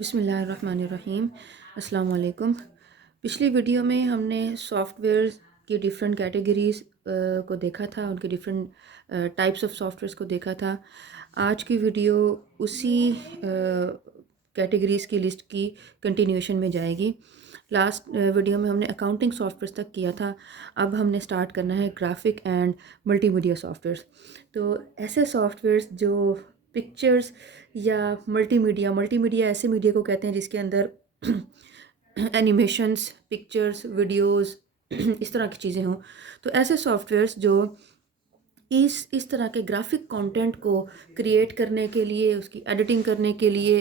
बिस्मिल्लाहिर्रहमानिर्रहीम। अस्सलाम वालेकुम। पिछली वीडियो में हमने सॉफ्टवेयर की डिफरेंट कैटेगरीज़ को देखा था, उनके डिफरेंट टाइप्स ऑफ सॉफ्टवेयर्स को देखा था। आज की वीडियो उसी कैटेगरीज़ की लिस्ट की कंटिन्यूएशन में जाएगी। लास्ट वीडियो में हमने अकाउंटिंग सॉफ्टवेयर्स तक किया था। अब हमने स्टार्ट करना है ग्राफिक एंड मल्टीमीडिया सॉफ्टवेयर्स। तो ऐसे सॉफ्टवेयर्स जो पिक्चर्स या मल्टीमीडिया मल्टीमीडिया ऐसे मीडिया को कहते हैं जिसके अंदर एनिमेशंस, पिक्चर्स, वीडियोस इस तरह की चीज़ें हों। तो ऐसे सॉफ्टवेयर्स जो इस तरह के ग्राफिक कंटेंट को क्रिएट करने के लिए, उसकी एडिटिंग करने के लिए,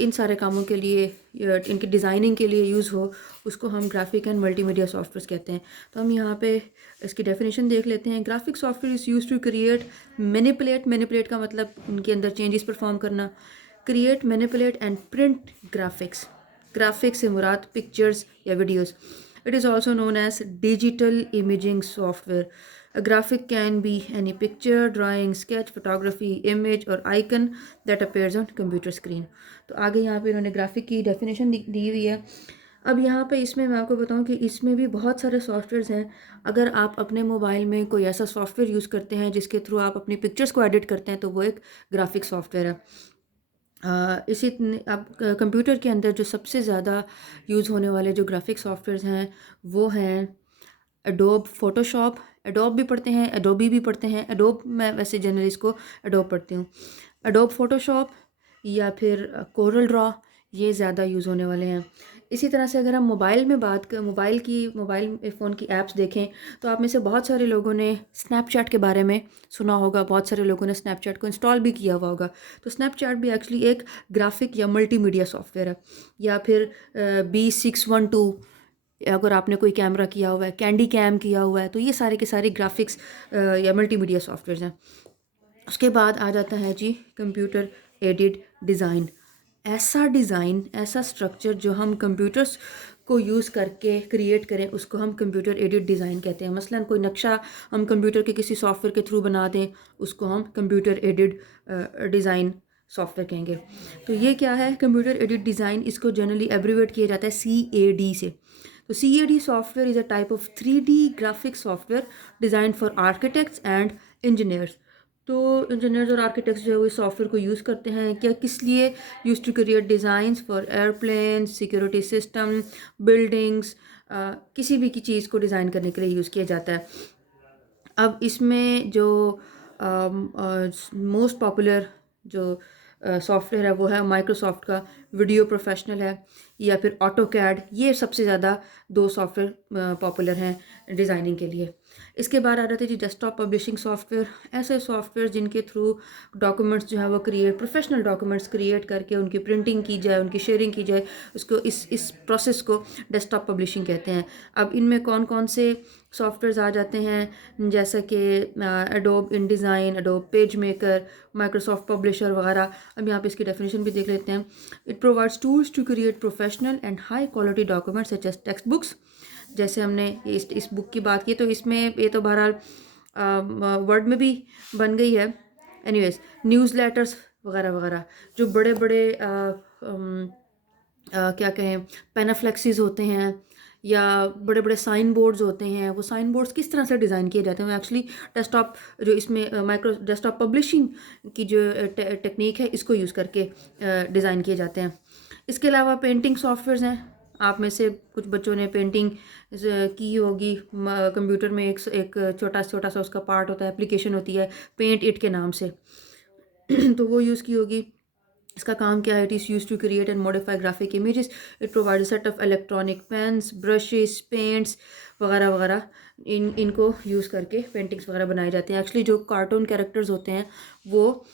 इन सारे कामों के लिए, इनकी डिज़ाइनिंग के लिए यूज़ हो, उसको हम ग्राफिक एंड मल्टीमीडिया सॉफ्टवेयर्स कहते हैं। तो हम यहाँ पे इसकी डेफिनेशन देख लेते हैं। Graphic software is use to create, manipulate का मतलब उनके अंदर चेंजेस परफॉर्म करना। Create, manipulate and print graphics. Graphics से मुराद पिक्चर्स या videos. It is also known as digital imaging software. A graphic can be any picture, drawing, sketch, photography, image or icon that appears on computer screen. तो आगे यहाँ पे इन्होंने graphic की definition दी हुई है। अब यहाँ पे इसमें मैं आपको बताऊँ कि इसमें भी बहुत सारे सॉफ्टवेयर्स हैं। अगर आप अपने मोबाइल में कोई ऐसा सॉफ्टवेयर यूज़ करते हैं जिसके थ्रू आप अपनी पिक्चर्स को एडिट करते हैं तो वो एक ग्राफिक सॉफ्टवेयर है। इसी अब कंप्यूटर के अंदर जो सबसे ज़्यादा यूज़ होने वाले जो ग्राफिक सॉफ्टवेयर्स हैं वो हैं एडोब फोटोशॉप। एडोब भी पढ़ते हैं, एडोबी भी पढ़ते हैं। एडोब मैं वैसे जनरली इसको एडोब पढ़ती हूँ। एडोब फोटोशॉप या फिर कोरल ड्रॉ, ये ज़्यादा यूज़ होने वाले हैं। इसी तरह से अगर हम मोबाइल में बात कर मोबाइल फ़ोन की ऐप्स देखें तो आप में से बहुत सारे लोगों ने स्नैपचैट के बारे में सुना होगा, बहुत सारे लोगों ने स्नैपचैट को इंस्टॉल भी किया हुआ होगा। तो स्नैपचैट भी एक्चुअली एक ग्राफिक या मल्टीमीडिया सॉफ्टवेयर है। या फिर B612, अगर आपने कोई कैमरा किया हुआ है, कैंडी कैम किया हुआ है, तो ये सारे के सारे ग्राफिक्स या मल्टीमीडिया सॉफ्टवेयर हैं। उसके बाद आ जाता है जी कंप्यूटर एडेड डिज़ाइन। ऐसा डिज़ाइन, ऐसा स्ट्रक्चर जो हम कंप्यूटर्स को यूज़ करके क्रिएट करें उसको हम कंप्यूटर एडेड डिज़ाइन कहते हैं। मसलन कोई नक्शा हम कंप्यूटर के किसी सॉफ्टवेयर के थ्रू बना दें, उसको हम कंप्यूटर एडेड डिज़ाइन सॉफ्टवेयर कहेंगे। तो ये क्या है कंप्यूटर एडेड डिज़ाइन? इसको जनरली एब्रीवेट किया जाता है CAD से। तो CAD software is a type of 3D graphic software designed for architects and engineers. तो इंजीनियर्स और आर्किटेक्ट्स जो है वो इस सॉफ्टवेयर को यूज़ करते हैं क्या, किस लिए? Use to create designs for airplane, security system, buildings, किसी भी की चीज़ को डिज़ाइन करने के लिए यूज़ किया जाता है। अब इसमें जो मोस्ट पॉपुलर जो सॉफ्टवेयर है वो है माइक्रोसॉफ्ट का वीडियो प्रोफेशनल है, या फिर ऑटोकैड। ये सबसे ज़्यादा दो सॉफ्टवेयर पॉपुलर हैं डिज़ाइनिंग के लिए। इसके बाद आ जाते हैं जी डेस्कटॉप पब्लिशिंग सॉफ्टवेयर। ऐसे सॉफ्टवेयर जिनके थ्रू डॉक्यूमेंट्स जो है वो प्रोफेशनल डॉक्यूमेंट्स क्रिएट करके उनकी प्रिंटिंग की जाए, उनकी शेयरिंग की जाए, उसको इस प्रोसेस को डेस्कटॉप पब्लिशिंग कहते हैं। अब इनमें कौन कौन से सॉफ्टवेयर्स आ जाते हैं, जैसे कि adobe InDesign, adobe page maker, Microsoft publisher वगैरह। अब यहाँ पे इसकी डेफिनेशन भी देख लेते हैं। It provides tools to create professional and high quality documents such as text books. जैसे हमने इस बुक की बात की तो इसमें ये तो बहरहाल वर्ड में भी बन गई है। एनीवेज, न्यूज़ लेटर्स वगैरह वगैरह, जो बड़े बड़े क्या कहें पेनाफ्लेक्सीज होते हैं या बड़े बड़े साइन बोर्ड्स होते हैं, वो साइन बोर्ड्स किस तरह से डिज़ाइन किए जाते हैं वो एक्चुअली डेस्कटॉप जो इसमें माइक्रो डेस्कटॉप पब्लिशिंग की जो टेक्निक है इसको यूज़ करके डिज़ाइन किए जाते हैं। इसके अलावा पेंटिंग सॉफ्टवेयर्स हैं। आप में से कुछ बच्चों ने पेंटिंग की होगी। कंप्यूटर में एक छोटा छोटा सा उसका पार्ट होता है, एप्लीकेशन होती है पेंट इट के नाम से तो वो यूज़ की होगी। इसका काम क्या है? It is use to create and modify graphic images. It provide set of electronic pens, brushes, paints वगैरह वगैरह। इनको यूज़ करके पेंटिंग्स वगैरह बनाए जाते हैं। एक्चुअली जो कार्टून कैरेक्टर्स होते हैं वो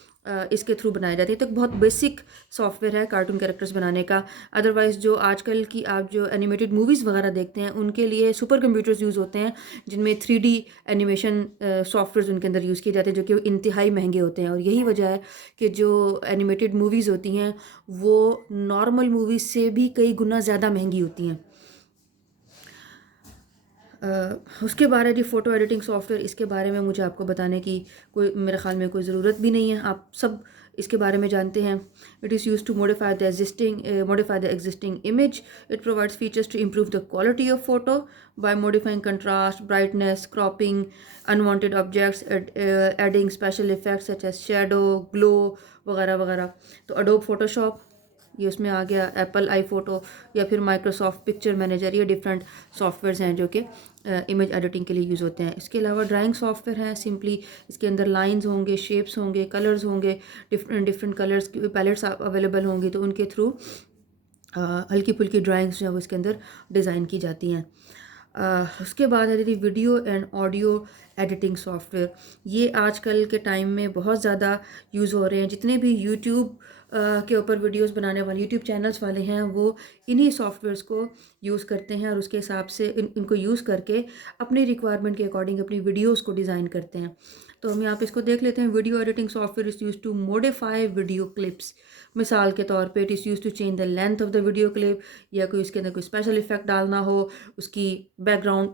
इसके थ्रू बनाए जाते हैं। तो बहुत बेसिक सॉफ्टवेयर है कार्टून कैरेक्टर्स बनाने का। अदरवाइज़ जो आजकल की आप जो एनिमेटेड मूवीज़ वगैरह देखते हैं उनके लिए सुपर कंप्यूटर्स यूज़ होते हैं जिनमें 3D एनिमेशन सॉफ्टवेयर उनके अंदर यूज़ किए जाते हैं, जो कि इंतहाई महंगे होते हैं। और यही वजह है कि जो एनिमेटेड मूवीज़ होती हैं वो नॉर्मल मूवीज़ से भी कई गुना ज़्यादा महंगी होती हैं। उसके बारे जी फ़ोटो एडिटिंग सॉफ्टवेयर, इसके बारे में मुझे आपको बताने की कोई मेरे ख़्याल में कोई ज़रूरत भी नहीं है। आप सब इसके बारे में जानते हैं। It is use to modify the existing image. It provides features to improve the quality of photo by modifying contrast, brightness, cropping unwanted objects, adding special effects such as shadow, glow वगैरह वगैरह। तो Adobe Photoshop ये उसमें आ गया, Apple आई photo या फिर Microsoft picture manager, ये different softwares हैं जो कि इमेज एडिटिंग के लिए यूज़ होते हैं। इसके अलावा ड्राइंग सॉफ्टवेयर है, सिंपली इसके अंदर लाइंस होंगे, शेप्स होंगे, कलर्स होंगे, डिफरेंट डिफरेंट कलर्स की पैलेट्स अवेलेबल होंगी, तो उनके थ्रू हल्की फुल्की ड्राइंग्स जो है वो इसके अंदर डिज़ाइन की जाती हैं। उसके बाद है दीदी video and audio editing software. ये आजकल के टाइम में बहुत ज़्यादा यूज़ हो रहे हैं। जितने भी यूट्यूब के ऊपर वीडियोस बनाने वाले यूट्यूब चैनल्स वाले हैं वो इन्हीं सॉफ्टवेयर्स को यूज़ करते हैं और उसके हिसाब से इनको यूज़ करके अपनी रिक्वायरमेंट के अकॉर्डिंग अपनी वीडियोस को डिज़ाइन करते हैं। तो हम यहाँ पे इसको देख लेते हैं। Video editing software is use to modify video clips. मिसाल के तौर पे it is use to change the length of the video clip, या कोई इसके अंदर कोई स्पेशल इफेक्ट डालना हो, उसकी बैकग्राउंड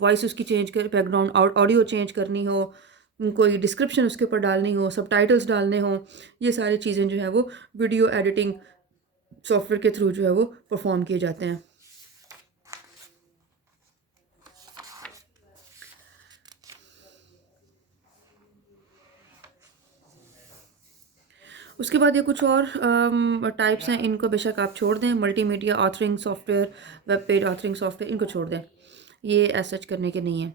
वॉइस उसकी चेंज कर, बैकग्राउंड ऑडियो चेंज करनी हो, कोई डिस्क्रिप्शन उसके ऊपर डालनी हो, सबटाइटल्स डालने हो, ये सारी चीज़ें जो है वो वीडियो एडिटिंग सॉफ्टवेयर के थ्रू जो है वो परफॉर्म किए जाते हैं। उसके बाद ये कुछ और टाइप्स हैं, इनको बेशक आप छोड़ दें। Multimedia authoring software, web page authoring software, इनको छोड़ दें, ये एज सच करने के नहीं है।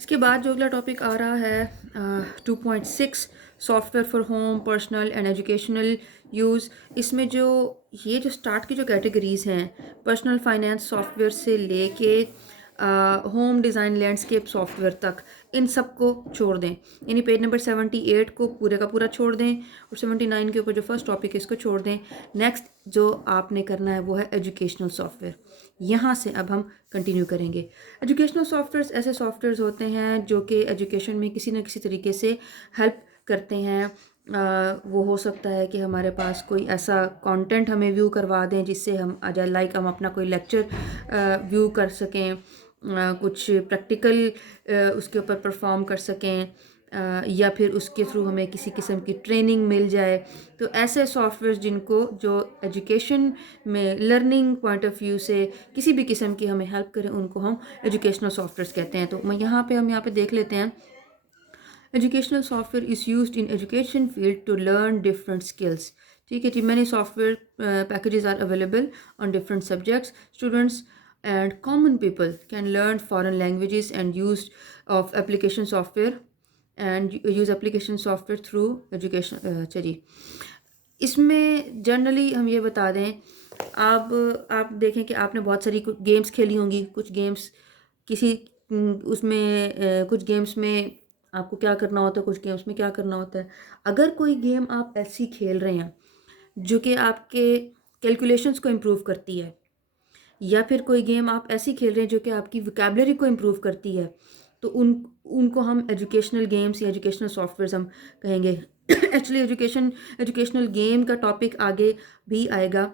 इसके बाद जो अगला टॉपिक आ रहा है 2.6 software for home, personal and educational use. इसमें जो ये जो स्टार्ट की जो कैटेगरीज़ हैं, पर्सनल फाइनेंस सॉफ्टवेयर से लेके होम डिज़ाइन लैंडस्केप सॉफ्टवेयर तक, इन सब को छोड़ दें। यानी पेज नंबर 78 को पूरे का पूरा छोड़ दें और 79 के ऊपर जो फर्स्ट टॉपिक है इसको छोड़ दें। नेक्स्ट जो आपने करना है वो है एजुकेशनल सॉफ्टवेयर। यहाँ से अब हम कंटिन्यू करेंगे। एजुकेशनल सॉफ्टवेयर्स ऐसे सॉफ्टवेयर्स होते हैं जो कि एजुकेशन में किसी न किसी तरीके से हेल्प करते हैं। वो हो सकता है कि हमारे पास कोई ऐसा कंटेंट हमें व्यू करवा दें जिससे हम लाइक हम अपना कोई लेक्चर व्यू कर सकें, कुछ प्रैक्टिकल उसके ऊपर परफॉर्म कर सकें, या फिर उसके थ्रू हमें किसी किस्म की ट्रेनिंग मिल जाए। तो ऐसे सॉफ्टवेयर जिनको जो एजुकेशन में लर्निंग पॉइंट ऑफ व्यू से किसी भी किस्म की हमें हेल्प करें, उनको हम एजुकेशनल सॉफ्टवेयर कहते हैं। तो मैं हम यहाँ पे देख लेते हैं। Educational software is used in education field to learn different skills. ठीक है जी, many software packages are available on different subjects. Students and common people can learn foreign languages and use of application software and use application software through education। चलिए, इसमें generally हम ये बता दें, आप देखें कि आपने बहुत सारी गेम्स खेली होंगी। कुछ गेम्स किसी उसमें कुछ गेम्स में आपको क्या करना होता है, कुछ गेम्स में क्या करना होता है। अगर कोई गेम आप ऐसी खेल रहे हैं जो कि आपके कैलकुलेशंस को इम्प्रूव करती है, या फिर कोई गेम आप ऐसी खेल रहे हैं जो कि आपकी वोकैबुलरी को इम्प्रूव करती है, तो उनको हम एजुकेशनल गेम्स या एजुकेशनल सॉफ्टवेयर्स हम कहेंगे। एक्चुअली एजुकेशनल गेम का टॉपिक आगे भी आएगा,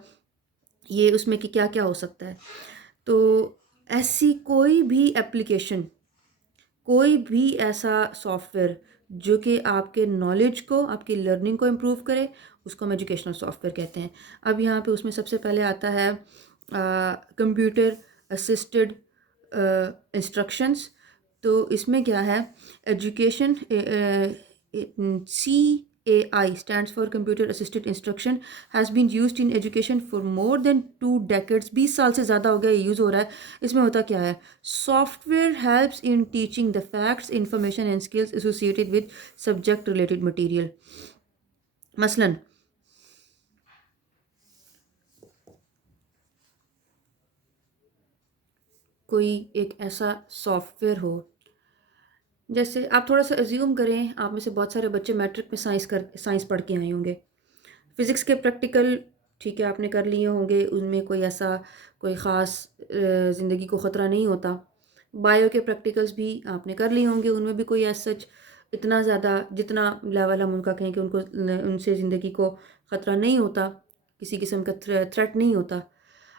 ये उसमें कि क्या क्या हो सकता है। तो ऐसी कोई भी एप्लीकेशन, कोई भी ऐसा सॉफ्टवेयर जो कि आपके नॉलेज को, आपकी लर्निंग को इम्प्रूव करे, उसको हम एजुकेशनल सॉफ्टवेयर कहते हैं। अब यहाँ पे उसमें सबसे पहले आता है कंप्यूटर असिस्टेड इंस्ट्रक्शंस। तो इसमें क्या है, education CAI stands for Computer Assisted Instruction, has been used in education for more than 2 decades। 20 साल से ज़्यादा हो गया यूज़ हो रहा है। इसमें होता क्या है, software helps in teaching the facts, information and skills associated with subject related material. मसलन कोई एक ऐसा सॉफ्टवेयर हो, जैसे आप थोड़ा सा एज्यूम करें, आप में से बहुत सारे बच्चे मैट्रिक में साइंस पढ़ के आए होंगे। फ़िज़िक्स के प्रैक्टिकल ठीक है आपने कर लिए होंगे, उनमें कोई ऐसा कोई ख़ास ज़िंदगी को ख़तरा नहीं होता। बायो के प्रैक्टिकल्स भी आपने कर लिए होंगे, उनमें भी कोई ऐसा सच इतना ज़्यादा जितना लेवल हम उनका कहें कि उनको उनसे ज़िंदगी को ख़तरा नहीं होता, किसी किस्म का थ्रेट नहीं होता।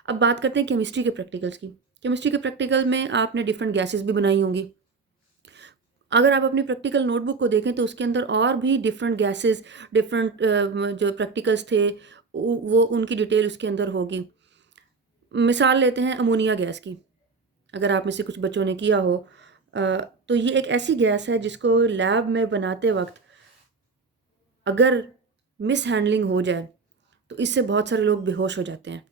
अब बात करते हैं केमिस्ट्री के प्रैक्टिकल्स की। केमिस्ट्री के प्रैक्टिकल में आपने डिफरेंट गैसेस भी बनाई होंगी। अगर आप अपनी प्रैक्टिकल नोटबुक को देखें तो उसके अंदर और भी डिफरेंट गैसेस, डिफरेंट जो प्रैक्टिकल्स थे वो उनकी डिटेल उसके अंदर होगी। मिसाल लेते हैं अमोनिया गैस की, अगर आप में से कुछ बच्चों ने किया हो, अ, तो ये एक ऐसी गैस है जिसको लैब में बनाते वक्त अगर मिस हैंडलिंग हो जाए तो इससे बहुत सारे लोग बेहोश हो जाते हैं।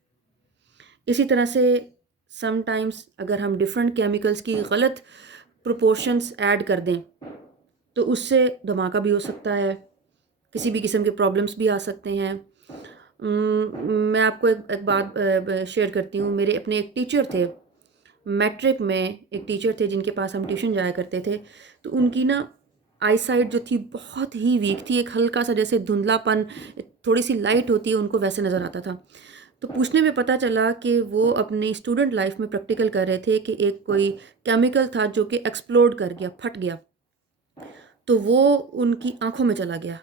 इसी तरह से समटाइम्स अगर हम डिफरेंट केमिकल्स की गलत प्रोपोर्शंस ऐड कर दें तो उससे धमाका भी हो सकता है, किसी भी किस्म के प्रॉब्लम्स भी आ सकते हैं। मैं आपको एक बात शेयर करती हूँ। मेरे अपने एक टीचर थे, मैट्रिक में एक टीचर थे जिनके पास हम ट्यूशन जाया करते थे। तो उनकी ना आईसाइट जो थी बहुत ही वीक थी, एक हल्का सा जैसे धुंधलापन, थोड़ी सी लाइट होती है उनको वैसे नज़र आता था। तो पूछने में पता चला कि वो अपनी स्टूडेंट लाइफ में प्रैक्टिकल कर रहे थे कि एक कोई केमिकल था जो कि एक्सप्लोड कर गया, फट गया, तो वो उनकी आंखों में चला गया।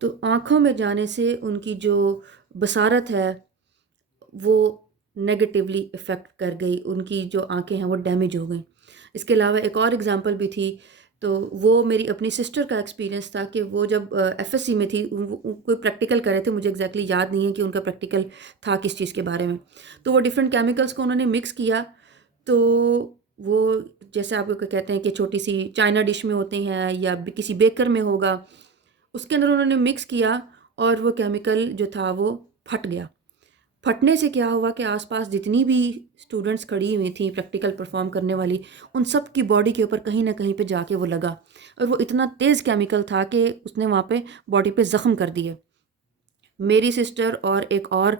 तो आंखों में जाने से उनकी जो बसारत है वो नेगेटिवली इफ़ेक्ट कर गई, उनकी जो आंखें हैं वो डैमेज हो गई। इसके अलावा एक और एग्जांपल भी थी, तो वो मेरी अपनी सिस्टर का एक्सपीरियंस था कि वो जब एफएससी में थी, कोई प्रैक्टिकल कर रहे थे, मुझे एग्जैक्टली याद नहीं है कि उनका प्रैक्टिकल था किस चीज़ के बारे में। तो वो डिफरेंट केमिकल्स को उन्होंने मिक्स किया, तो वो जैसे आपको कहते हैं कि छोटी सी चाइना डिश में होते हैं या किसी बेकर में होगा, उसके अंदर उन्होंने मिक्स किया और वो केमिकल जो था वो फट गया। फटने से क्या हुआ कि आसपास जितनी भी स्टूडेंट्स खड़ी हुई थी प्रैक्टिकल परफॉर्म करने वाली, उन सब की बॉडी के ऊपर कहीं ना कहीं पे जाके वो लगा, और वो इतना तेज़ केमिकल था कि उसने वहाँ पे बॉडी पे ज़ख्म कर दिए। मेरी सिस्टर और एक और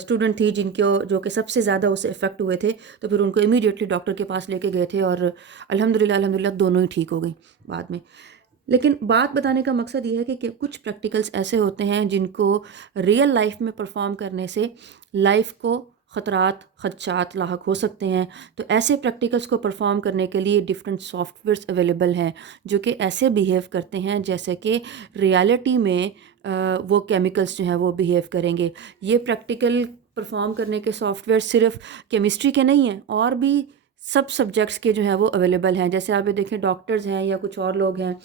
स्टूडेंट थी जिनको जो कि सबसे ज़्यादा उससे इफ़ेक्ट हुए थे, तो फिर उनको इमीडिएटली डॉक्टर के पास लेके गए थे और अल्हम्दुलिल्लाह अल्हम्दुलिल्लाह दोनों ही ठीक हो गई बाद में। लेकिन बात बताने का मकसद ये है कि कुछ प्रैक्टिकल्स ऐसे होते हैं जिनको रियल लाइफ में परफॉर्म करने से लाइफ को ख़तरात खदशात लाहक हो सकते हैं। तो ऐसे प्रैक्टिकल्स को परफॉर्म करने के लिए डिफरेंट सॉफ्टवेयर्स अवेलेबल हैं जो कि ऐसे बिहेव करते हैं जैसे कि रियलिटी में वो केमिकल्स जो हैं वो बिहेव करेंगे। ये प्रैक्टिकल परफॉर्म करने के सॉफ्टवेयर सिर्फ केमिस्ट्री के नहीं हैं, और भी सब सब्जेक्ट्स के जो हैं वो अवेलेबल हैं। जैसे आप ये देखें, डॉक्टर्स हैं या कुछ और लोग हैं,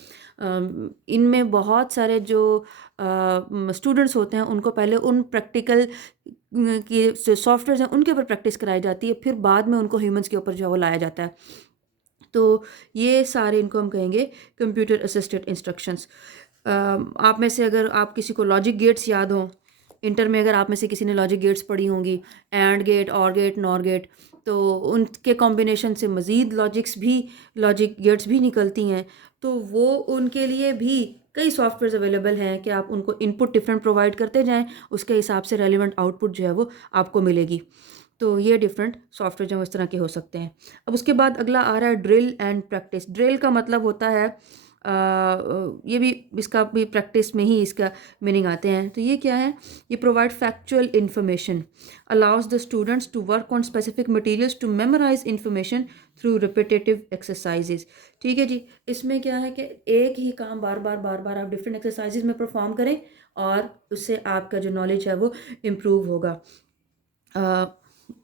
इनमें बहुत सारे जो स्टूडेंट्स होते हैं उनको पहले उन प्रैक्टिकल की जो सॉफ्टवेयर हैं उनके ऊपर प्रैक्टिस कराई जाती है, फिर बाद में उनको ह्यूमंस के ऊपर जो है वो लाया जाता है। तो ये सारे इनको हम कहेंगे कंप्यूटर असिस्टेड इंस्ट्रक्शंस। आप में से अगर आप किसी को लॉजिक गेट्स याद हों, इंटर में अगर आप में से किसी ने लॉजिक गेट्स पढ़ी होंगी, एंड गेट, और गेट, नॉर गेट, तो उनके कॉम्बिनेशन से मज़ीद लॉजिक गेट्स भी निकलती हैं। तो वो उनके लिए भी कई सॉफ्टवेयर अवेलेबल हैं कि आप उनको इनपुट डिफरेंट प्रोवाइड करते जाएं, उसके हिसाब से रेलिवेंट आउटपुट जो है वो आपको मिलेगी। तो ये डिफरेंट सॉफ्टवेयर जो इस तरह के हो सकते हैं। अब उसके बाद अगला आ रहा है ड्रिल एंड प्रैक्टिस। ड्रिल का मतलब होता है ये भी, इसका भी प्रैक्टिस में ही इसका मीनिंग आते हैं। तो ये क्या है? ये provide factual information, allows the students to work on specific materials to memorise information through repetitive exercises. ठीक है जी। इसमें क्या है कि एक ही काम बार बार आप डिफरेंट एक्सरसाइजेज में परफॉर्म करें और उससे आपका जो नॉलेज है वो इम्प्रूव होगा।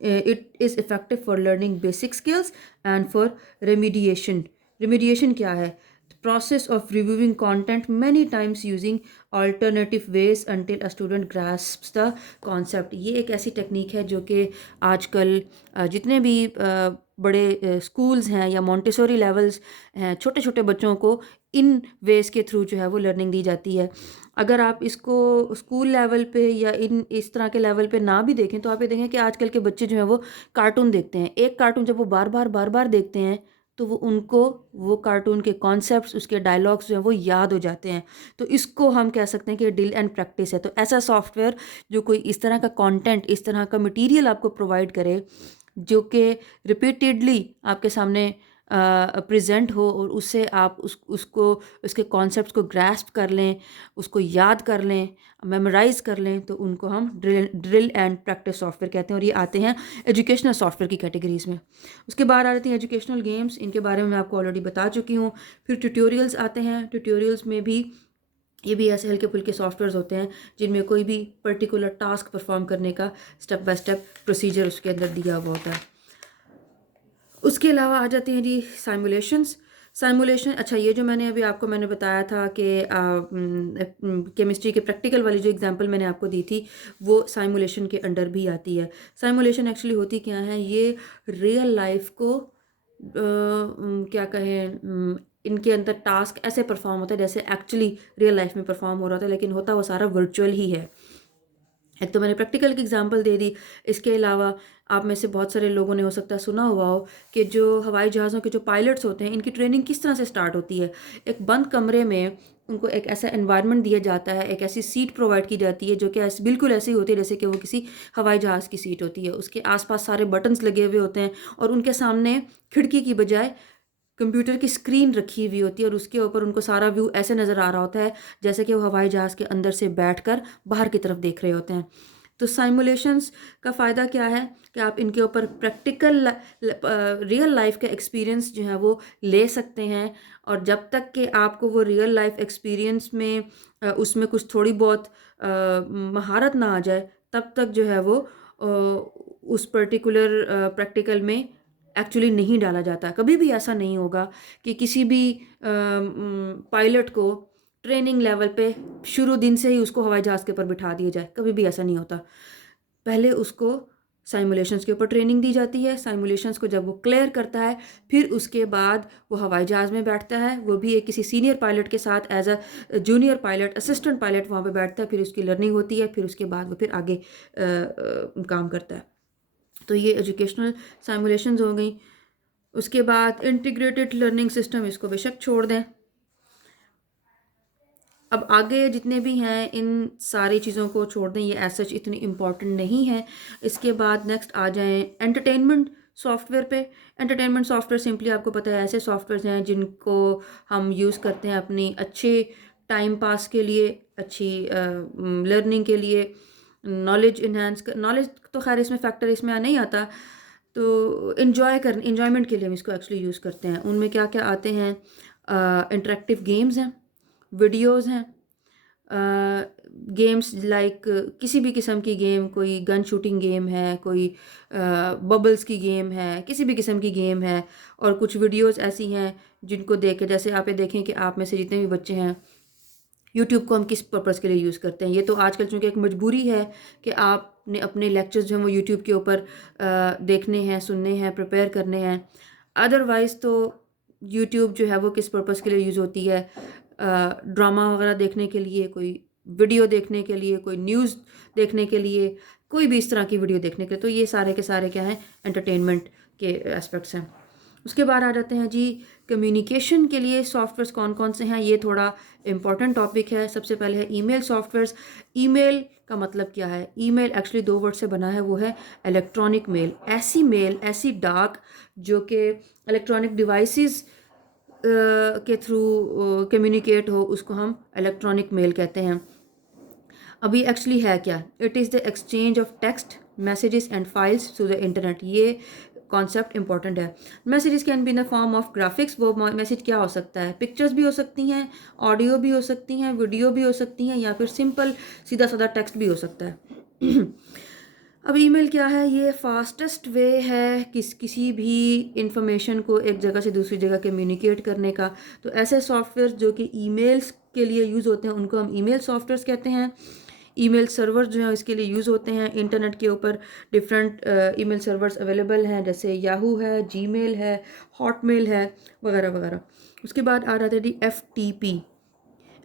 It is effective for learning basic skills and for remediation. Remediation क्या है? The process of reviewing content many times using alternative ways until a student grasps the concept. ये एक ऐसी टेक्निक है जो कि आजकल जितने भी बड़े स्कूल्स हैं या मॉन्टेसोरी लेवल्स हैं, छोटे छोटे बच्चों को इन वेज के थ्रू जो है वो लर्निंग दी जाती है। अगर आप इसको स्कूल लेवल पे या इस तरह के लेवल पे ना भी देखें तो आप ये देखें कि आजकल के बच्चे जो हैं वो कार्टून देखते हैं। एक कार्टून जब वो बार बार देखते हैं तो वो कार्टून के कॉन्सेप्ट्स, उसके डायलॉग्स जो हैं वो याद हो जाते हैं। तो इसको हम कह सकते हैं कि ड्रिल एंड प्रैक्टिस है। तो ऐसा सॉफ्टवेयर जो कोई इस तरह का कंटेंट, इस तरह का मटेरियल आपको प्रोवाइड करे जो कि रिपीटेडली आपके सामने प्रेजेंट हो और उससे आप उसको उसके कॉन्सेप्ट्स को ग्रैस्प कर लें, उसको याद कर लें, मेमोराइज कर लें, तो उनको हम ड्रिल एंड प्रैक्टिस सॉफ्टवेयर कहते हैं। और ये आते हैं एजुकेशनल सॉफ्टवेयर की कैटेगरीज में। उसके बाद आ जाती हैं एजुकेशनल गेम्स। इनके बारे में मैं आपको ऑलरेडी बता चुकी हूँ। फिर ट्यूटोरियल्स आते हैं। ट्यूटोरियल्स में भी ये भी ऐसे हल्के फुल्के सॉफ्टवेयर्स होते हैं जिनमें कोई भी पर्टिकुलर टास्क परफॉर्म करने का स्टेप बाय स्टेप प्रोसीजर उसके अंदर दिया हुआ होता है। उसके अलावा आ जाते हैं जी साइमुलेशंस। साइमुलेशन, अच्छा ये जो मैंने अभी आपको मैंने बताया था कि केमिस्ट्री के प्रैक्टिकल वाली जो एग्जांपल मैंने आपको दी थी वो साइमुलेशन के अंडर भी आती है। साइमुलेशन एक्चुअली होती क्या है, ये रियल लाइफ को क्या कहें, इनके अंदर टास्क ऐसे परफॉर्म होता है जैसे एक्चुअली रियल लाइफ में परफॉर्म हो रहा था, लेकिन होता वो सारा वर्चुअल ही है। एक तो मैंने प्रैक्टिकल की एग्जांपल दे दी, इसके अलावा आप में से बहुत सारे लोगों ने हो सकता है सुना हुआ हो कि जो हवाई जहाज़ों के जो पायलट्स होते हैं इनकी ट्रेनिंग किस तरह से स्टार्ट होती है। एक बंद कमरे में उनको एक ऐसा एनवायरनमेंट दिया जाता है, एक ऐसी सीट प्रोवाइड की जाती है जो कि बिल्कुल ऐसी होती है जैसे कि वो किसी हवाई जहाज़ की सीट होती है। उसके आसपास सारे बटन्स लगे हुए होते हैं और उनके सामने खिड़की की बजाय कंप्यूटर की स्क्रीन रखी हुई होती है और उसके ऊपर उनको सारा व्यू ऐसे नज़र आ रहा होता है जैसे कि वो हवाई जहाज़ के अंदर से बैठकर बाहर की तरफ देख रहे होते हैं। तो साइमुलेशंस का फ़ायदा क्या है कि आप इनके ऊपर प्रैक्टिकल रियल लाइफ का एक्सपीरियंस जो है वो ले सकते हैं, और जब तक कि आपको वो रियल लाइफ एक्सपीरियंस में उसमें कुछ थोड़ी बहुत महारत ना आ जाए तब तक जो है वो उस पर्टिकुलर प्रैक्टिकल में एक्चुअली नहीं डाला जाता। कभी भी ऐसा नहीं होगा कि किसी भी पायलट को ट्रेनिंग लेवल पे शुरू दिन से ही उसको हवाई जहाज़ के ऊपर बिठा दिया जाए, कभी भी ऐसा नहीं होता। पहले उसको साइमुलेशंस के ऊपर ट्रेनिंग दी जाती है। साइमुलेशंस को जब वो क्लियर करता है फिर उसके बाद वो हवाई जहाज़ में बैठता है, वो भी एक किसी सीनियर पायलट के साथ as a junior pilot, assistant pilot वहाँ पे बैठता है, फिर उसकी लर्निंग होती है, फिर उसके बाद वो फिर आगे काम करता है। तो ये एजुकेशनल साइमुलेशंस हो गई। उसके बाद इंटीग्रेटेड लर्निंग सिस्टम, इसको बेशक छोड़ दें। अब आगे जितने भी हैं इन सारी चीज़ों को छोड़ दें, ये एज सच इतनी इम्पॉर्टेंट नहीं है। इसके बाद नेक्स्ट आ जाएं एंटरटेनमेंट सॉफ्टवेयर पे। एंटरटेनमेंट सॉफ्टवेयर सिंपली आपको पता है ऐसे सॉफ्टवेयर हैं जिनको हम यूज़ करते हैं अपनी अच्छे टाइम पास के लिए, अच्छी लर्निंग के लिए, नॉलेज इन्हांस कर, नॉलेज तो खैर इसमें फैक्टर इसमें नहीं आता, तो इन्जॉयमेंट के लिए हम इसको एक्चुअली यूज़ करते हैं। उनमें क्या क्या आते हैं, इंटरेक्टिव गेम्स हैं, वीडियोज़ हैं, गेम्स लाइक किसी भी किस्म की गेम, कोई गन शूटिंग गेम है, कोई बबल्स की गेम है, किसी भी किस्म की गेम है। और कुछ वीडियोज़ ऐसी हैं जिनको देख के, जैसे आप ये देखें कि आप में से जितने भी बच्चे हैं, यूट्यूब को हम किस पर्पज़ के लिए यूज़ करते हैं। ये तो आजकल चूँकि एक मजबूरी है कि आपने अपने लेक्चर्स जो हैं वो यूट्यूब के ऊपर देखने हैं, सुनने हैं, प्रिपेयर करने हैं। अदरवाइज़ तो यूट्यूब जो है वो किस पर्पज़ के लिए यूज़ होती है, ड्रामा वगैरह देखने के लिए, कोई वीडियो देखने के लिए, कोई न्यूज़ देखने के लिए, कोई भी इस तरह की वीडियो देखने के लिए। तो ये सारे के सारे क्या हैं, एंटरटेनमेंट के एस्पेक्ट्स हैं। उसके बाद आ जाते हैं जी कम्युनिकेशन के लिए सॉफ्टवेयर्स कौन कौन से हैं। ये थोड़ा इम्पॉर्टेंट टॉपिक है। सबसे पहले है ईमेल सॉफ्टवेयर्स। ईमेल का मतलब क्या है? ईमेल एक्चुअली दो वर्ड से बना है, वो है इलेक्ट्रॉनिक मेल, ऐसी डाक जो कि इलेक्ट्रॉनिक डिवाइसेस के थ्रू कम्युनिकेट हो, उसको हम इलेक्ट्रॉनिक मेल कहते हैं। अभी एक्चुअली है क्या? It is the exchange of text, messages and files through the internet. ये कॉन्सेप्ट इंपॉर्टेंट है। Messages can be in the form of graphics. वो मैसेज क्या हो सकता है? पिक्चर्स भी हो सकती हैं, ऑडियो भी हो सकती हैं, वीडियो भी हो सकती हैं, या फिर सिंपल सीधा साधा टेक्स्ट भी हो सकता है। अब ईमेल क्या है? ये फास्टेस्ट वे है किसी भी इंफॉर्मेशन को एक जगह से दूसरी जगह कम्युनिकेट करने का। तो ऐसे सॉफ्टवेयर जो कि ईमेल्स के लिए यूज़ होते हैं उनको हम ईमेल सॉफ्टवेयर्स कहते हैं। ईमेल सर्वर जो है इसके लिए यूज़ होते हैं। इंटरनेट के ऊपर डिफरेंट ईमेल सर्वर्स अवेलेबल हैं, जैसे याहू है, जीमेल है, हॉटमेल है, वगैरह वगैरह। उसके बाद आ जाता है जी FTP।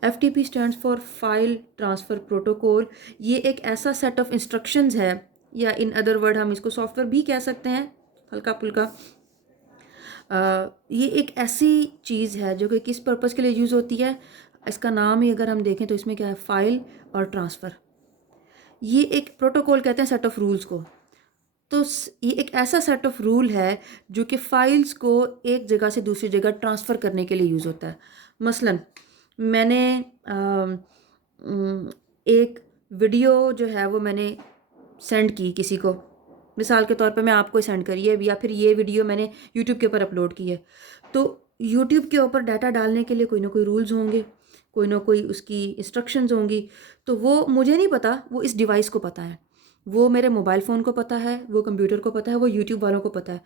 FTP stands for file transfer protocol. ये एक ऐसा सेट ऑफ इंस्ट्रक्शंस है, या इन अदर वर्ड हम इसको सॉफ्टवेयर भी कह सकते हैं हल्का फुल्का। ये एक ऐसी चीज़ है जो कि किस पर्पज़ के लिए यूज़ होती है, इसका नाम ही अगर हम देखें तो इसमें क्या है, फ़ाइल और ट्रांसफ़र। ये एक प्रोटोकॉल कहते हैं सेट ऑफ रूल्स को। तो ये एक ऐसा सेट ऑफ रूल है जो कि फ़ाइल्स को एक जगह से दूसरी जगह ट्रांसफ़र करने के लिए यूज़ होता है। मसलन मैंने एक वीडियो जो है वो मैंने सेंड की किसी को, मिसाल के तौर पे मैं आपको सेंड करी है, या फिर ये वीडियो मैंने यूट्यूब के ऊपर अपलोड की है। तो यूट्यूब के ऊपर डाटा डालने के लिए कोई ना कोई रूल्स होंगे, कोई ना कोई उसकी इंस्ट्रक्शंस होंगी। तो वो मुझे नहीं पता, वो इस डिवाइस को पता है। वो मेरे मोबाइल फ़ोन को पता है, वो कंप्यूटर को पता है, वो यूट्यूब वालों को पता है।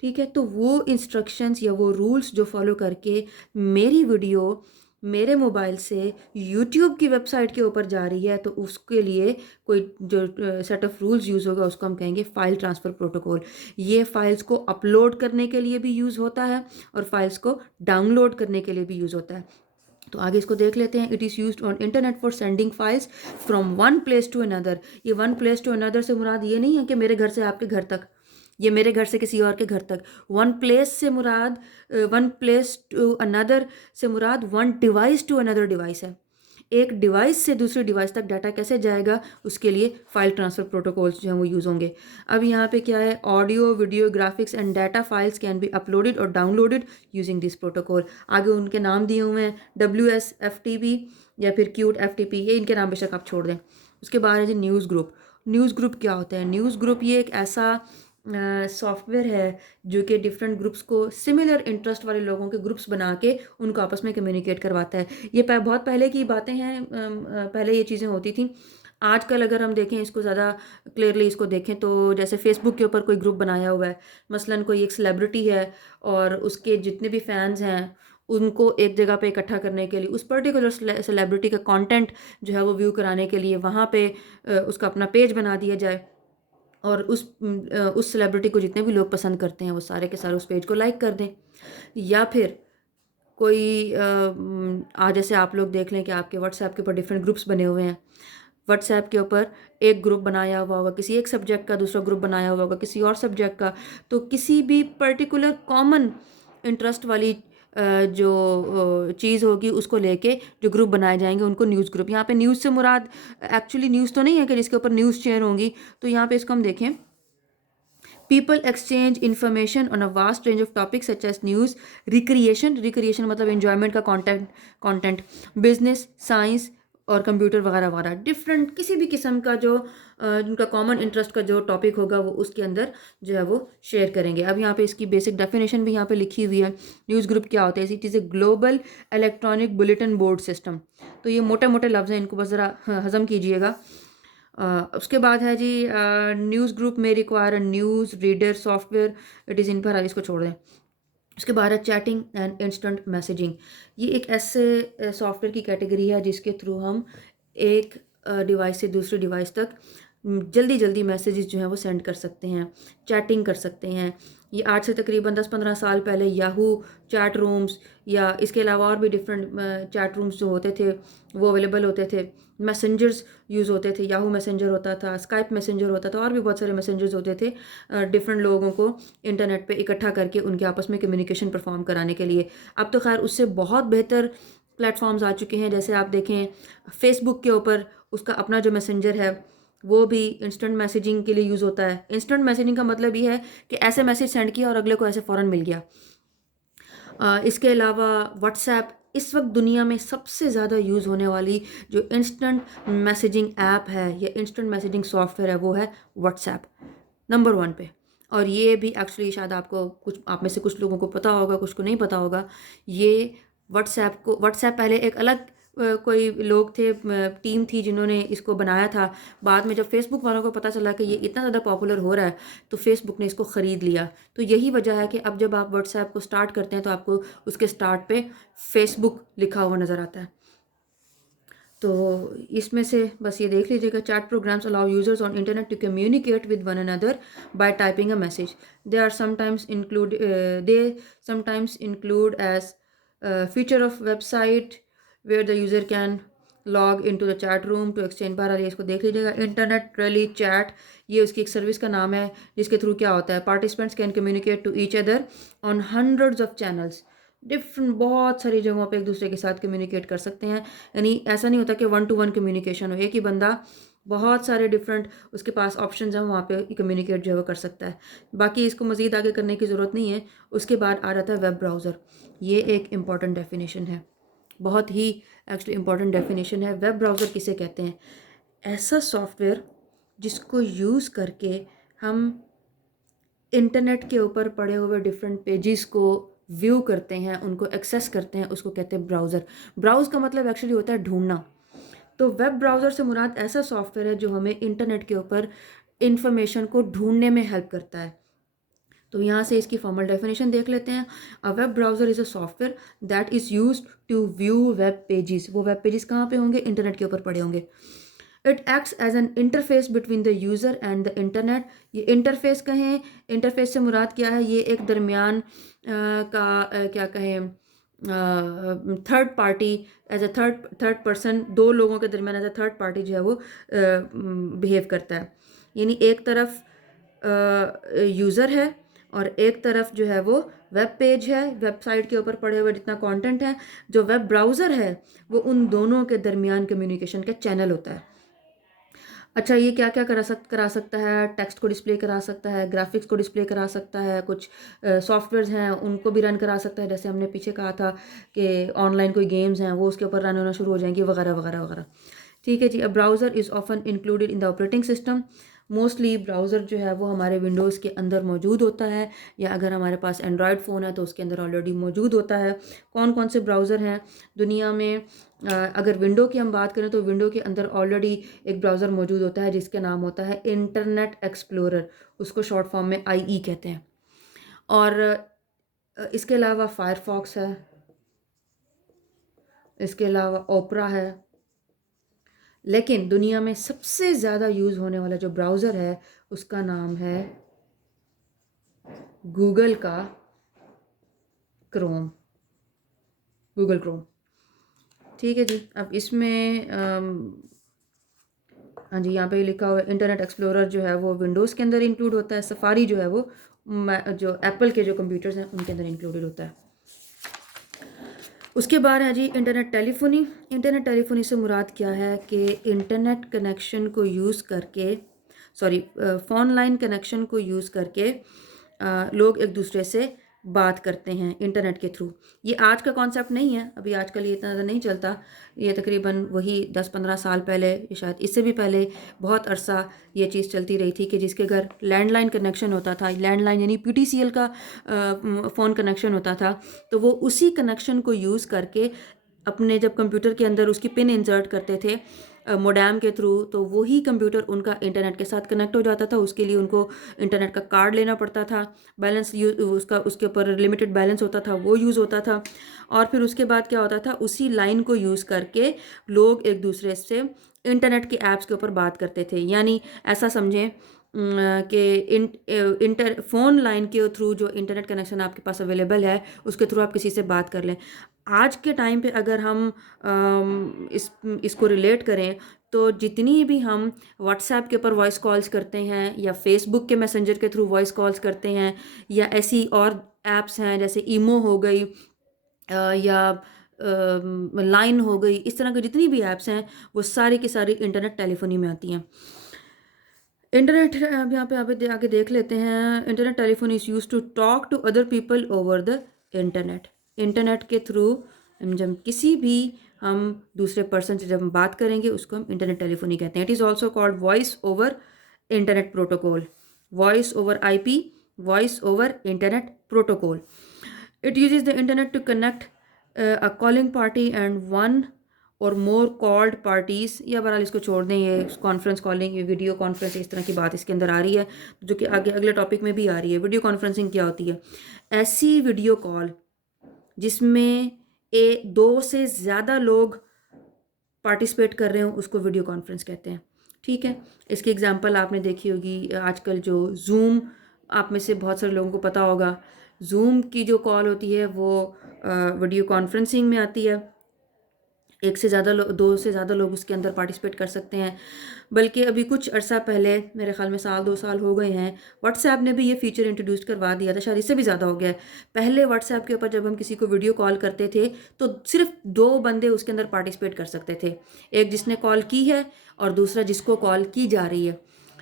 ठीक है, तो वो इंस्ट्रक्शंस या वो रूल्स जो फॉलो करके मेरी वीडियो मेरे मोबाइल से यूट्यूब की वेबसाइट के ऊपर जा रही है, तो उसके लिए कोई जो सेट ऑफ रूल्स यूज़ होगा उसको हम कहेंगे फ़ाइल ट्रांसफ़र प्रोटोकॉल। ये फ़ाइल्स को अपलोड करने के लिए भी यूज़ होता है और फाइल्स को डाउनलोड करने के लिए भी यूज़ होता है। तो आगे इसको देख लेते हैं। It is used on internet for sending files from one place to another. ये वन प्लेस टू अनदर से मुराद ये नहीं है कि मेरे घर से आपके घर तक, ये मेरे घर से किसी और के घर तक। वन प्लेस से मुराद, वन प्लेस टू अनदर से मुराद one device to another device है। एक डिवाइस से दूसरे डिवाइस तक डाटा कैसे जाएगा, उसके लिए फाइल ट्रांसफ़र प्रोटोकॉल्स जो हैं वो यूज़ होंगे। अब यहाँ पे क्या है, audio video graphics and data files can be uploaded और डाउनलोडेड यूजिंग दिस प्रोटोकॉल। आगे उनके नाम दिए हुए हैं, WSFTP या फिर QTFTP, ये इनके नाम बेशक आप छोड़ दें। उसके बाद है जी न्यूज़ ग्रुप। न्यूज़ ग्रुप क्या होता है? न्यूज़ ग्रुप ये एक ऐसा सॉफ्टवेयर है जो कि डिफरेंट ग्रुप्स को, सिमिलर इंटरेस्ट वाले लोगों के ग्रुप्स बना के उनको आपस में कम्युनिकेट करवाता है। ये बहुत पहले की बातें हैं, पहले ये चीज़ें होती थी। आजकल अगर हम देखें इसको ज़्यादा क्लियरली इसको देखें तो जैसे फेसबुक के ऊपर कोई ग्रुप बनाया हुआ है, मसलन कोई एक सेलिब्रिटी है और उसके जितने भी फैंस हैं उनको एक जगह पे इकट्ठा करने के लिए, उस पर्टिकुलर सेलिब्रिटी का कंटेंट जो है वो व्यू कराने के लिए वहाँ पे उसका अपना पेज बना दिया जाए और उस सेलिब्रिटी को जितने भी लोग पसंद करते हैं वो सारे के सारे उस पेज को लाइक कर दें। या फिर कोई आज जैसे आप लोग देख लें कि आपके व्हाट्सएप के ऊपर डिफरेंट ग्रुप्स बने हुए हैं। व्हाट्सएप के ऊपर एक ग्रुप बनाया हुआ होगा किसी एक सब्जेक्ट का, दूसरा ग्रुप बनाया हुआ होगा किसी और सब्जेक्ट का। तो किसी भी पर्टिकुलर कॉमन इंटरेस्ट वाली जो चीज़ होगी उसको लेके जो ग्रुप बनाए जाएंगे उनको न्यूज़ ग्रुप। यहाँ पे न्यूज़ से मुराद एक्चुअली न्यूज़ तो नहीं है कि जिसके ऊपर न्यूज़ शेयर होंगी। तो यहाँ पे इसको हम देखें, people exchange information on a vast range of topic such as news, recreation मतलब इंजॉयमेंट का कंटेंट, बिजनेस, साइंस और कंप्यूटर वगैरह वगैरह। डिफरेंट किसी भी किस्म का जो जिनका कॉमन इंटरेस्ट का जो टॉपिक होगा वो उसके अंदर जो है वो शेयर करेंगे। अब यहाँ पे इसकी बेसिक डेफिनेशन भी यहाँ पे लिखी हुई है। न्यूज़ ग्रुप क्या होता है? It is a global electronic bulletin board system. तो ये मोटे मोटे लफ्ज़ हैं, इनको बस ज़रा हज़म कीजिएगा। उसके बाद है जी, न्यूज़ ग्रुप में require a news reader software, it is in पर, इसको छोड़ दें। उसके बाद है चैटिंग एंड इंस्टेंट मैसेजिंग। ये एक ऐसे सॉफ्टवेयर की कैटेगरी है जिसके थ्रू हम एक डिवाइस से दूसरे डिवाइस तक जल्दी जल्दी मैसेजेस जो हैं वो सेंड कर सकते हैं, चैटिंग कर सकते हैं। ये आज से तकरीबन 10-15 साल पहले याहू चैट रूम्स या इसके अलावा और भी डिफरेंट चैट रूम्स जो होते थे वो अवेलेबल होते थे। मैसेंजर्स यूज़ होते थे, याहू मैसेंजर होता था, स्काइप मैसेंजर होता था, और भी बहुत सारे मैसेंजर्स होते थे डिफरेंट लोगों को इंटरनेट पे इकट्ठा करके उनके आपस में कम्युनिकेशन परफॉर्म कराने के लिए। अब तो खैर उससे बहुत बेहतर प्लेटफॉर्म्स आ चुके हैं। जैसे आप देखें फेसबुक के ऊपर उसका अपना जो मैसेंजर है वो भी इंस्टेंट मैसेजिंग के लिए यूज़ होता है। इंस्टेंट मैसेजिंग का मतलब ये है कि ऐसे मैसेज सेंड किया और अगले को ऐसे फ़ौरन मिल गया। इसके अलावा व्हाट्सएप इस वक्त दुनिया में सबसे ज़्यादा यूज़ होने वाली जो इंस्टेंट मैसेजिंग ऐप है या इंस्टेंट मैसेजिंग सॉफ्टवेयर है वो है व्हाट्सएप, नंबर 1 पे। और ये भी एक्चुअली शायद आपको कुछ, आप में से कुछ लोगों को पता होगा, कुछ को नहीं पता होगा। ये व्हाट्सएप पहले एक अलग कोई लोग थे, टीम थी जिन्होंने इसको बनाया था। बाद में जब फेसबुक वालों को पता चला कि ये इतना ज़्यादा पॉपुलर हो रहा है तो फेसबुक ने इसको ख़रीद लिया। तो यही वजह है कि अब जब आप व्हाट्सएप को स्टार्ट करते हैं तो आपको उसके स्टार्ट पे फेसबुक लिखा हुआ नज़र आता है। तो इसमें से बस ये देख लीजिएगा, chat programs allow users on internet to communicate with one another by typing a message. They sometimes include as feature of website where the user can log in to the chat room to exchange. बहरहाल ये इसको देख लीजिएगा, internet rally chat, ये उसकी एक service का नाम है जिसके थ्रू क्या होता है, participants can communicate to each other on hundreds of channels. Different बहुत सारी जगहों पे एक दूसरे के साथ कम्युनिकेट कर सकते हैं। यानी ऐसा नहीं होता कि 1-to-1 कम्युनिकेशन हो, एक ही बंदा बहुत सारे डिफरेंट उसके पास ऑप्शंस हैं, वहाँ पे कम्युनिकेट जो है वो कर सकता है। बाकी इसको मज़ीद आगे करने की ज़रूरत नहीं है। उसके बाद आ जाता है वेब ब्राउज़र। ये एक इम्पॉर्टेंट डेफिनेशन है, बहुत ही एक्चुअली इम्पॉर्टेंट डेफिनेशन है। वेब ब्राउज़र किसे कहते हैं? ऐसा सॉफ्टवेयर जिसको यूज़ करके हम इंटरनेट के ऊपर पड़े हुए डिफरेंट पेजेस को व्यू करते हैं, उनको एक्सेस करते हैं, उसको कहते हैं ब्राउज़र। ब्राउज़ का मतलब एक्चुअली होता है ढूंढना। तो वेब ब्राउज़र से मुराद ऐसा सॉफ्टवेयर है जो हमें इंटरनेट के ऊपर इंफॉर्मेशन को ढूंढने में हेल्प करता है। तो यहाँ से इसकी फॉर्मल डेफिनेशन देख लेते हैं। A web browser is a software that is used to view web pages. वो वेब पेजेस कहाँ पे होंगे? इंटरनेट के ऊपर पड़े होंगे। It acts as an interface between the user and the internet. ये इंटरफेस कहें, इंटरफेस से मुराद क्या है? ये एक दरमियान क्या कहें, third party, as a third person, दो लोगों के दरमियान एज अ थर्ड पार्टी जो है वो बिहेव करता है। यानी एक तरफ यूज़र है और एक तरफ जो है वो वेब पेज है, वेबसाइट के ऊपर पड़े हुए जितना कंटेंट है। जो वेब ब्राउज़र है वो उन दोनों के दरमियान कम्युनिकेशन का चैनल होता है। अच्छा, ये क्या क्या करा सकता है? टेक्स्ट को डिस्प्ले करा सकता है, ग्राफिक्स को डिस्प्ले करा सकता है, कुछ सॉफ्टवेयर्स हैं उनको भी रन करा सकता है, जैसे हमने पीछे कहा था कि ऑनलाइन कोई गेम्स हैं वो उसके ऊपर रन होना शुरू हो जाएंगी, वगैरह वगैरह वगैरह। ठीक है जी। A browser is often included in the operating system. Mostly browser जो है वो हमारे विंडोज़ के अंदर मौजूद होता है, या अगर हमारे पास एंड्रॉयड फ़ोन है तो उसके अंदर ऑलरेडी मौजूद होता है। कौन कौन से ब्राउज़र हैं दुनिया में? अगर विंडो की हम बात करें तो विंडो के अंदर ऑलरेडी एक ब्राउज़र मौजूद होता है जिसका नाम होता है इंटरनेट एक्सप्लोरर। उसको शॉर्ट फॉर्म में IE कहते हैं। और इसके अलावा फायरफॉक्स है, इसके अलावा ओपरा है। लेकिन दुनिया में सबसे ज़्यादा यूज़ होने वाला जो ब्राउज़र है उसका नाम है गूगल का क्रोम, गूगल क्रोम। ठीक है जी। अब इसमें हाँ जी, यहाँ पे लिखा हुआ है इंटरनेट एक्सप्लोरर जो है वो विंडोज़ के अंदर इंक्लूड होता है। सफारी जो है वो जो एप्पल के जो कंप्यूटर्स हैं उनके अंदर इंक्लूडेड होता है। उसके बाद है जी इंटरनेट टेलीफोनी। इंटरनेट टेलीफोनी से मुराद क्या है कि इंटरनेट कनेक्शन को यूज़ करके, फ़ोन लाइन कनेक्शन को यूज़ करके लोग एक दूसरे से बात करते हैं इंटरनेट के थ्रू। ये आज का कॉन्सेप्ट नहीं है, अभी आजकल ये इतना ज़्यादा नहीं चलता। ये तकरीबन वही 10-15 साल पहले, या शायद इससे भी पहले बहुत अरसा ये चीज़ चलती रही थी कि जिसके घर लैंडलाइन कनेक्शन होता था, लैंडलाइन यानी PTCL का फ़ोन कनेक्शन होता था, तो वो उसी कनेक्शन को यूज़ करके अपने जब कंप्यूटर के अंदर उसकी पिन इंसर्ट करते थे मोडेम के थ्रू, तो वही कंप्यूटर उनका इंटरनेट के साथ कनेक्ट हो जाता था। उसके लिए उनको इंटरनेट का कार्ड लेना पड़ता था, बैलेंस उसका उसके ऊपर लिमिटेड बैलेंस होता था, वो यूज़ होता था। और फिर उसके बाद क्या होता था, उसी लाइन को यूज़ करके लोग एक दूसरे से इंटरनेट के ऐप्स के ऊपर बात करते थे। यानी ऐसा समझें कि इंटर फ़ोन लाइन के थ्रू जो इंटरनेट कनेक्शन आपके पास अवेलेबल है उसके थ्रू आप किसी से बात कर लें। आज के टाइम पे अगर हम इसको रिलेट करें तो जितनी भी हम व्हाट्सएप के ऊपर वॉइस कॉल्स करते हैं या फेसबुक के मैसेंजर के थ्रू वॉइस कॉल्स करते हैं या ऐसी और ऐप्स हैं जैसे ईमो हो गई या लाइन हो गई, इस तरह की जितनी भी ऐप्स हैं वो सारी की सारी इंटरनेट टेलीफोनी में आती हैं। इंटरनेट अब यहाँ पे आगे देख लेते हैं। Internet telephone is use to talk to other people over the internet. Internet के थ्रू जब किसी भी हम दूसरे पर्सन से जब हम बात करेंगे उसको हम इंटरनेट टेलीफोनी कहते हैं। It is also called voice over internet protocol, voice over IP, voice over internet protocol. It uses the internet to connect a calling party and one or more called parties, या बहरहाल इसको छोड़ दें, ये conference calling, ये video conference, इस तरह की बात इसके अंदर आ रही है जो कि आगे अगले टॉपिक में भी आ रही है। वीडियो कॉन्फ्रेंसिंग क्या होती है? ऐसी वीडियो कॉल जिसमें 2 से ज़्यादा लोग पार्टिसिपेट कर रहे हो उसको वीडियो कॉन्फ्रेंस कहते हैं। ठीक है, इसकी एग्जांपल आपने देखी होगी आजकल जो जूम, आप में से बहुत सारे लोगों को पता होगा, जूम की जो कॉल होती है वो वीडियो कॉन्फ्रेंसिंग में आती है। 2 से ज़्यादा लोग उसके अंदर पार्टिसिपेट कर सकते हैं। बल्कि अभी कुछ अर्सा पहले, मेरे ख्याल में 2 साल हो गए हैं, व्हाट्सएप ने भी ये फ़ीचर इंट्रोड्यूस करवा दिया था, शायद इससे भी ज़्यादा हो गया है। पहले व्हाट्सएप के ऊपर जब हम किसी को वीडियो कॉल करते थे तो सिर्फ 2 बंदे उसके अंदर पार्टिसिपेट कर सकते थे, एक जिसने कॉल की है और दूसरा जिसको कॉल की जा रही है।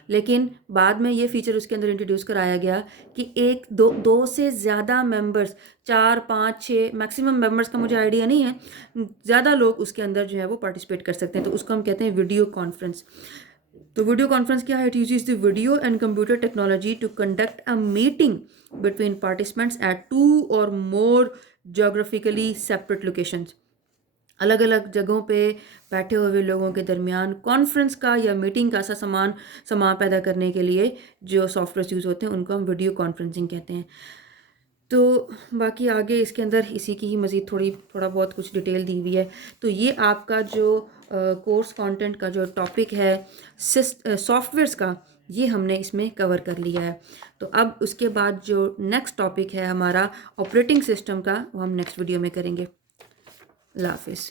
लेकिन बाद में ये फ़ीचर उसके अंदर इंट्रोड्यूस कराया गया कि 2 से ज़्यादा मेंबर्स, 4, 5, 6 मैक्सिमम मेंबर्स का मुझे आइडिया नहीं है, ज़्यादा लोग उसके अंदर जो है वो पार्टिसिपेट कर सकते हैं। तो उसको हम कहते हैं वीडियो कॉन्फ्रेंस। तो वीडियो कॉन्फ्रेंस क्या है? It uses the video and computer technology to conduct a meeting between participants at 2 or more geographically separate locations. अलग अलग जगहों पे बैठे हुए लोगों के दरमियान कॉन्फ्रेंस का या मीटिंग का सा समा पैदा करने के लिए जो सॉफ्टवेयर यूज़ होते हैं उनको हम वीडियो कॉन्फ्रेंसिंग कहते हैं। तो बाकी आगे इसके अंदर इसी की ही मज़ीद थोड़ा बहुत कुछ डिटेल दी हुई है। तो ये आपका जो कोर्स कंटेंट का जो टॉपिक है सॉफ्टवेयर्स का, ये हमने इसमें कवर कर लिया है। तो अब उसके बाद जो नेक्स्ट टॉपिक है हमारा ऑपरेटिंग सिस्टम का, वो हम नेक्स्ट वीडियो में करेंगे। अल्लाह हाफिज़।